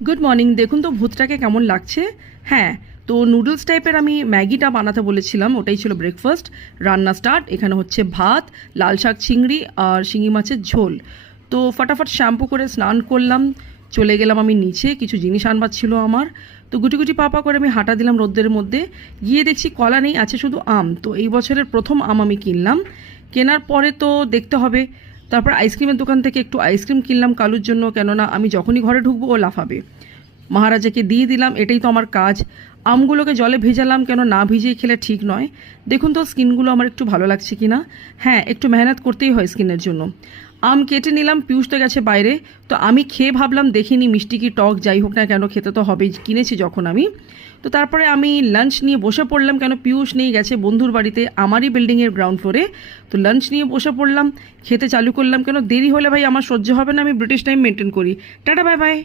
Good morning. দেখুন তো ভূতটাকে কেমন লাগছে। হ্যাঁ, তো নুডলস টাইপের আমি ম্যাগিটা বানাতে বলেছিলাম, ওটাই ছিল ব্রেকফাস্ট। রান্না স্টার্ট। এখানে হচ্ছে ভাত, লাল শাক চিংড়ি আর শিঙি মাছের ঝোল। তো ফটাফট শ্যাম্পু করে স্নান করলাম, চলে গেলাম আমি নিচে, কিছু জিনিস আনবার ছিল আমার। তো গুটি গুটি পাপা করে আমি হাঁটা দিলাম রোদ্রের মধ্যে। গিয়ে দেখছি কলা নেই, আছে শুধু আম। তো এই বছরের প্রথম আম আমি কিনলাম। কেনার পরে তো দেখতে হবে। তারপর আইসক্রিমের দোকান থেকে একটু আইসক্রিম কিনলাম কালুর জন্য, কেননা আমি যখনই ঘরে ঢুকবো ও লাফাবে। মহারাজাকে দিয়ে দিলাম, এটাই তো আমার কাজ। আমগুলোকে জলে ভেজালাম, কেন না ভিজিয়ে খেলে ঠিক নয়। দেখুন তো স্কিনগুলো আমার একটু ভালো লাগছে কি না। হ্যাঁ, একটু মেহনত করতেই হয় স্কিনের জন্য। আম কেটে নিলাম, পিয়ুষ তো গেছে বাইরে। তো আমি খেয়ে ভাবলাম দেখিনি মিষ্টি কি টক, যাই হোক না কেন খেতে তো হবেই, কিনেছি যখন আমি। তো তারপরে আমি লাঞ্চ নিয়ে বসে পড়লাম, কেন পিয়ুষ নিয়ে গেছে বন্ধুর বাড়িতে, আমারই বিল্ডিংয়ের গ্রাউন্ড ফ্লোরে। তো লাঞ্চ নিয়ে বসে পড়লাম, খেতে চালু করলাম, কেন দেরি হলে ভাই আমার সহ্য হবে না, আমি ব্রিটিশ টাইম মেনটেন করি। Tata, bye bye.